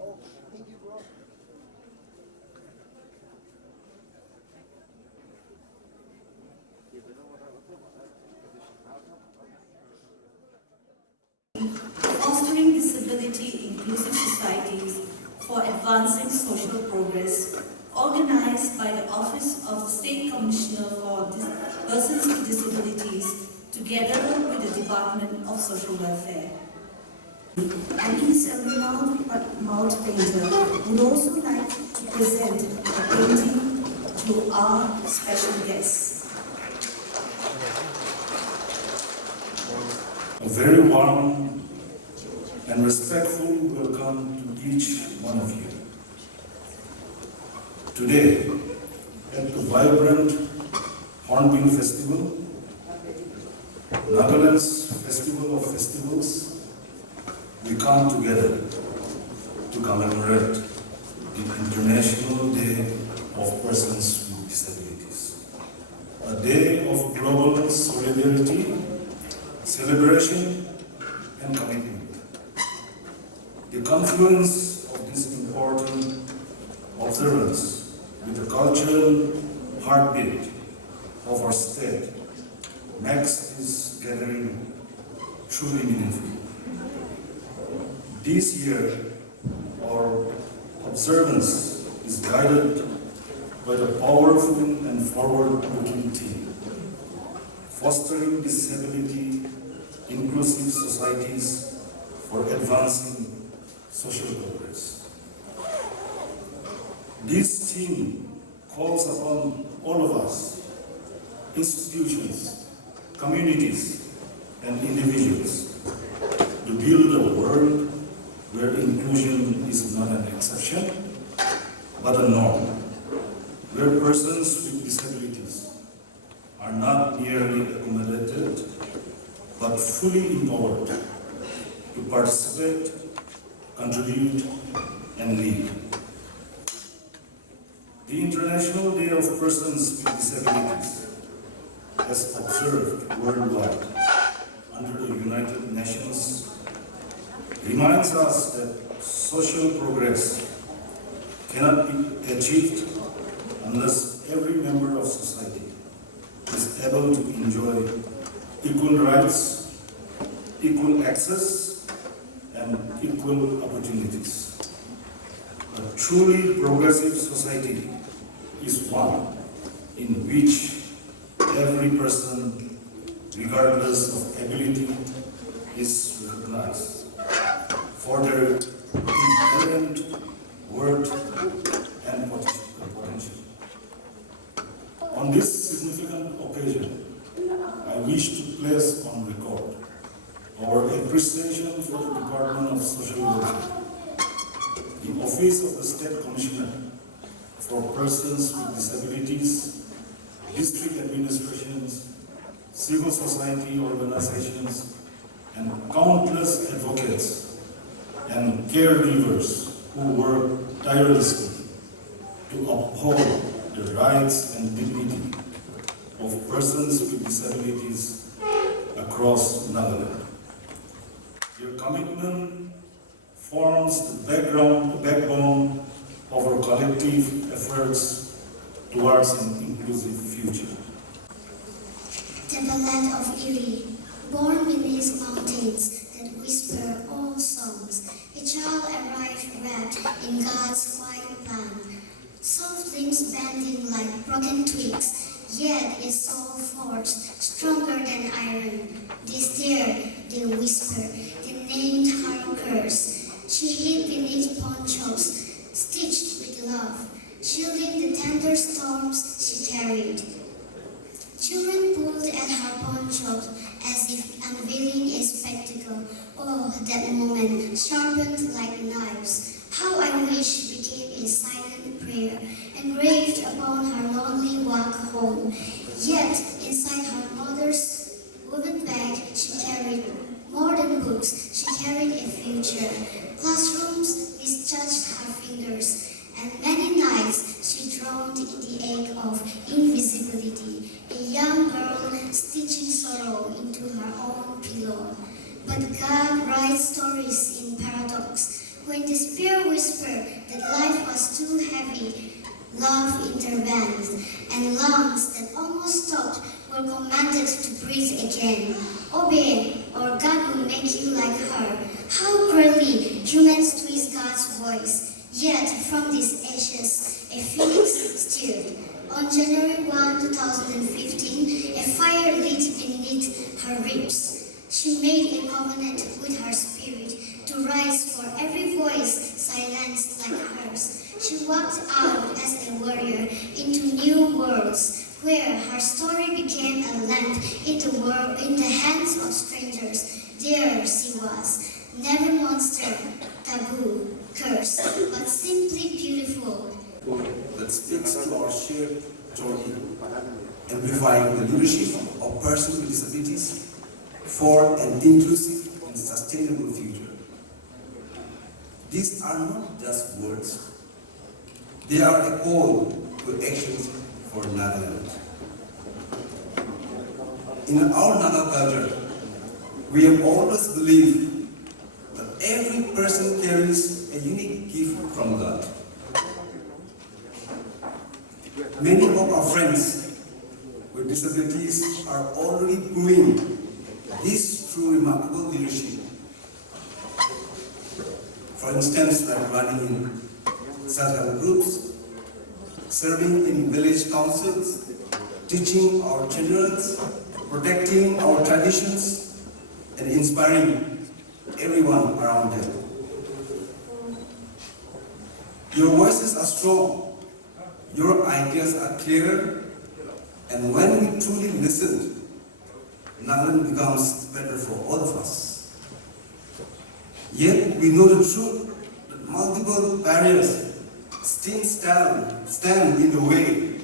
Oh, thank you, bro. Fostering disability inclusive societies for advancing social progress, organized by the Office of the State Commissioner for Persons with Disabilities, together with the Department of Social Welfare. And he is a renowned mount painter who would also like to present a painting to our special guests. A very warm and respectful welcome to each one of you. Today, at the vibrant Hornbill Festival, Nagaland's Festival of Festivals, we come together to commemorate the International Day of Persons with Disabilities, a day of global solidarity, celebration, and commitment. The confluence of this important observance with the cultural heartbeat of our state makes this gathering truly meaningful. This year, our observance is guided by the powerful and forward-looking theme, fostering disability inclusive societies for advancing social progress. This theme calls upon all of us, institutions, communities, and individuals, to build a world where inclusion is not an exception, but a norm, where persons with disabilities are not merely accommodated, but fully empowered to participate, contribute, and lead. The International Day of Persons with Disabilities, as observed worldwide under the United Nations, reminds us that social progress cannot be achieved unless every member of society is able to enjoy equal rights, equal access, and equal opportunities. A truly progressive society is one in which every person, regardless of ability, is recognized for their inherent worth and potential. On this significant occasion, I wish to place on record our appreciation for the Department of Social Welfare, the Office of the State Commissioner for Persons with Disabilities, district administrations, civil society organizations, and countless advocates and caregivers who work tirelessly to uphold the rights and dignity of persons with disabilities across Nagaland. Their commitment forms the backbone of our collective efforts towards an inclusive future. To the land of Erie, born beneath mountains that whisper all songs, a child arrived wrapped in God's quiet plan, soft limbs bending like broken twigs, yet a soul forged, stronger than iron. They stare, they whisper, they named her curse. She hid beneath ponchos, stitched with love, shielding the tender storms she carried. Children pulled at her ponchos as if unveiling a spectacle. Oh, that moment, sharpened like knives. How I wish became a silent prayer, engraved upon her lonely walk home. Yet, inside her mother's woven bag, she carried more than books. She carried a future. Classrooms misjudged her fingers, and many nights she drowned in the ache of invisibility. A young girl stitching sorrow into her own pillow. But God writes stories in paradox. When despair whispered that life was too heavy, love intervened, and lungs that almost stopped were commanded to breathe again. Obey, or God will make you like her. How cruelly humans twist God's voice. Yet from these ashes, a phoenix stirred. On January 1, 2015, a fire lit beneath her ribs. She made a covenant with her spirit to rise for every voice silenced like hers. She walked out as a warrior into new worlds, where her story became a lamp in the hands of strangers. There she was, never monster, taboo, curse, but simply beautiful. That speaks to our shared journey, amplifying the leadership of persons with disabilities for an inclusive and sustainable future. These are not just words, they are a call to actions for Nagaland. In our Naga culture, we have always believed that every person carries a unique gift from God. Many of our friends with disabilities are already proving this through remarkable leadership. For instance, like running in self-help groups, serving in village councils, teaching our children, protecting our traditions, and inspiring everyone around them. Your voices are strong. Your ideas are clearer, and when we truly listen, Nagaland becomes better for all of us. Yet we know the truth that multiple barriers still stand in the way,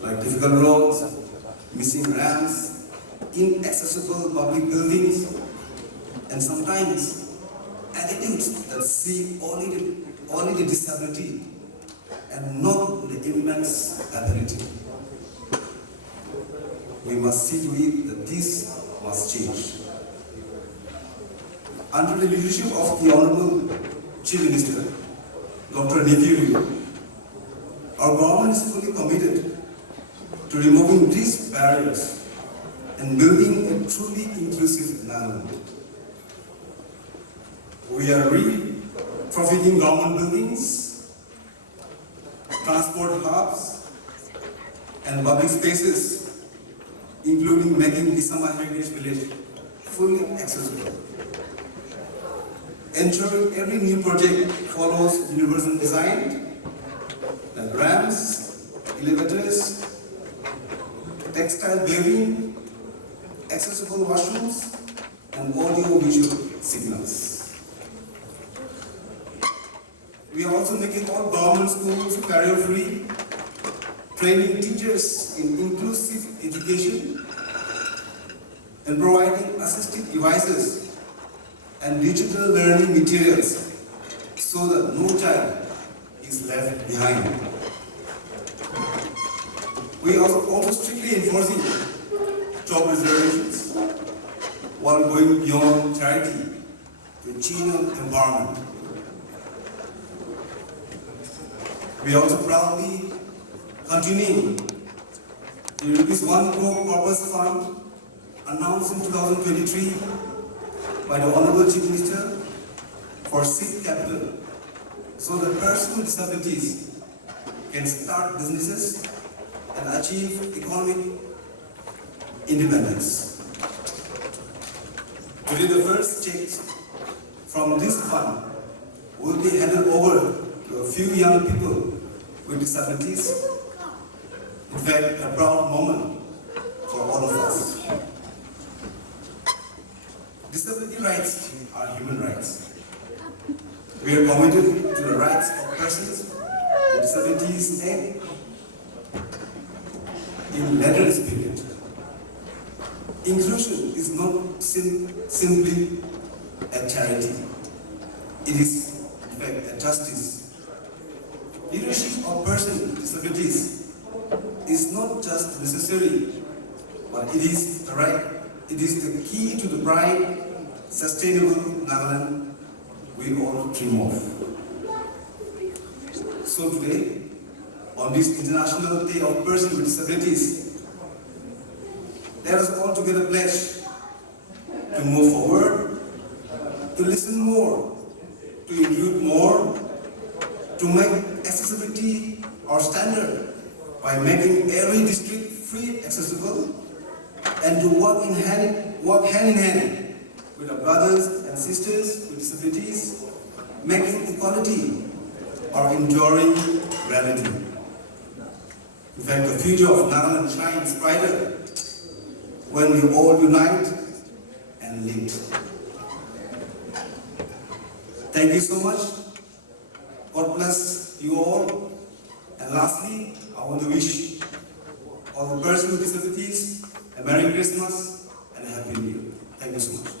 like difficult roads, missing ramps, inaccessible public buildings, and sometimes attitudes that see only the disability and not the immense ability. We must see to it that this must change. Under the leadership of the Honorable Chief Minister, Dr. Neviru, our government is fully committed to removing these barriers and building a truly inclusive Nagaland. We are retrofitting government buildings, transport hubs, and public spaces, including making Isama Heritage Village fully accessible. Ensuring every new project follows universal design, like ramps, elevators, textile paving, accessible washrooms, and audio-visual signals. We are also making all government schools barrier-free, training teachers in inclusive education, and providing assistive devices and digital learning materials so that no child is left behind. We are also strictly enforcing job reservations while going beyond charity to children empowerment. We are also proudly continuing the ₹1 crore purpose fund announced in 2023 by the Honorable Chief Minister for seed capital, so that persons with disabilities can start businesses and achieve economic independence. Today, the first checks from this fund will be handed over to a few young people with disabilities. In fact, a proud moment for all of us. Disability rights are human rights. We are committed to the rights of persons with disabilities and in letter spirit. Inclusion is not simply a charity. It is, in fact, a justice. Leadership of persons with disabilities is not just necessary, but it is the right. It is the key to the bright, sustainable Nagaland we all dream of. So today, on this International Day of Persons with Disabilities, let us all together pledge to move forward, to listen more, to include more, to make accessibility our standard by making every district free accessible, and to work hand in hand with our brothers and sisters with disabilities, making equality our enduring reality. In fact, the future of Nagaland shines brighter when we all unite and lead. Thank you so much. God bless you all. And lastly, I want to wish all the persons with disabilities a Merry Christmas and a Happy New Year. Thank you so much.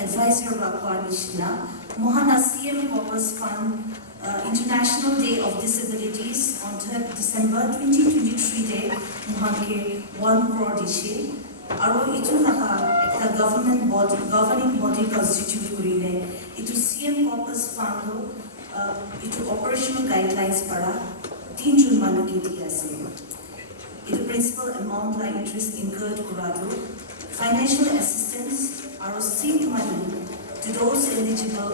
Advisor Rakwanishna, Mohana CM Corpus Fund International Day of Disabilities on 3rd December 2023 Day, Mohanke 1 crore dishe. Aro itu naha ekta governing body constitute kurile. Itu CM Corpus Fund itu operational guidelines para 3 June maluki diase. Itu principal amount la interest incurred kurado. Financial assistance are received money to those eligible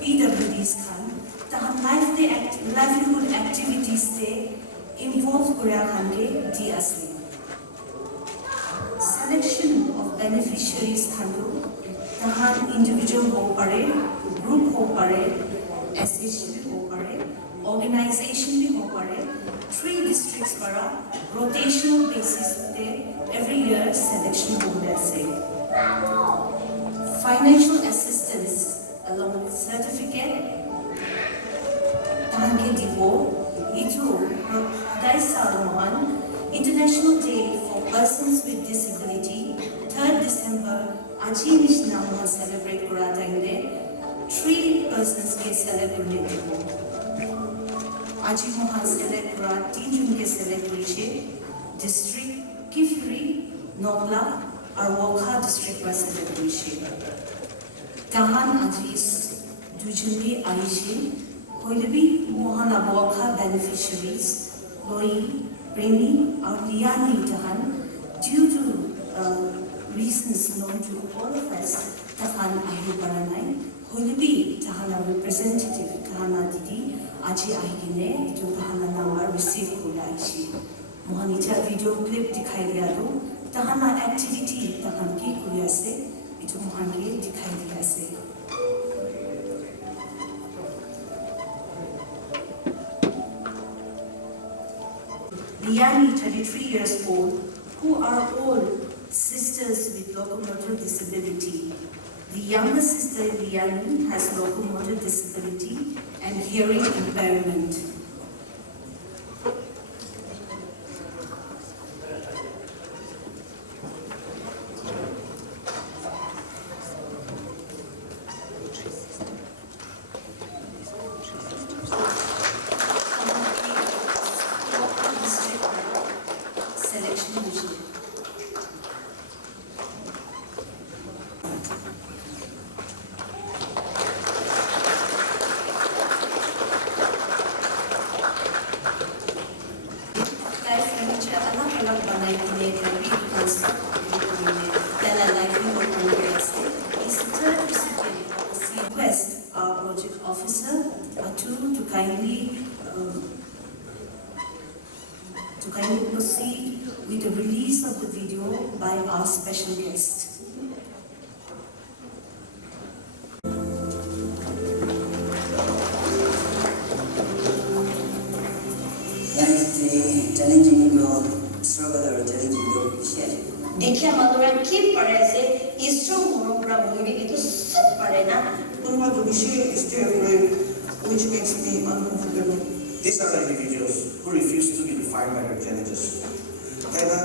PWDs kan tahan livelihood activities te involve Korea kange di asli. Selection of beneficiaries kandu tahan individual ho pare, group ho pare, association ho pare, organization bhi ho pare. 3 districts para rotational basis te every year selection ho jaise. Financial assistance along with certificate, Tahange Dibo, Itu, Daisal Mohan, International Day for Persons with Disability, 3rd December, Aji Nishna Mohan celebrate Kurata Inde, 3 persons ke celebrate Dibo. Aji Mohan celebrate Kurata, 3 June ke celebrate District, Kifri, Nogla, Arwaka District by celebration. Tahan Ajis, Dujunbi Aishi, Hoilebi Mohana Waka beneficiaries, Loi, Remy, Liani Tahan, due to reasons known to all of us, Tahan Ahi Baranai, Hoilebi Tahana representative, Tahana Didi, Aji Ahigine, to Tahana number received Kula Aishi. Mohanita video clip dikhai diya do. Tahana activity tahan ki kuriya se itu mohange dikhai diya se. Liani, 33 years old, who are all sisters with locomotor disability. The younger sister Liani has locomotor disability and hearing impairment. officer to kindly proceed with the release of the video by our special guest. देखिए मालूम के पढ़े से ISRO मोरब्रा movie itu सब पढ़े ना One of the issue is afraid, which makes me uncomfortable. These are the individuals who refuse to be defined by their challenges. Kaya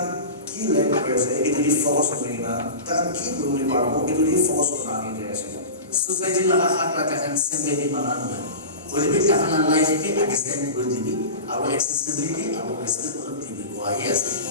key leaders itu di focus mereka, dan key belum dibangun itu di focus orang itu ya sih. Society nakakatakan sembedi manganuan. Kulibit kakanan life ke extend kulibit, our accessibility, our accessibility ko ayas.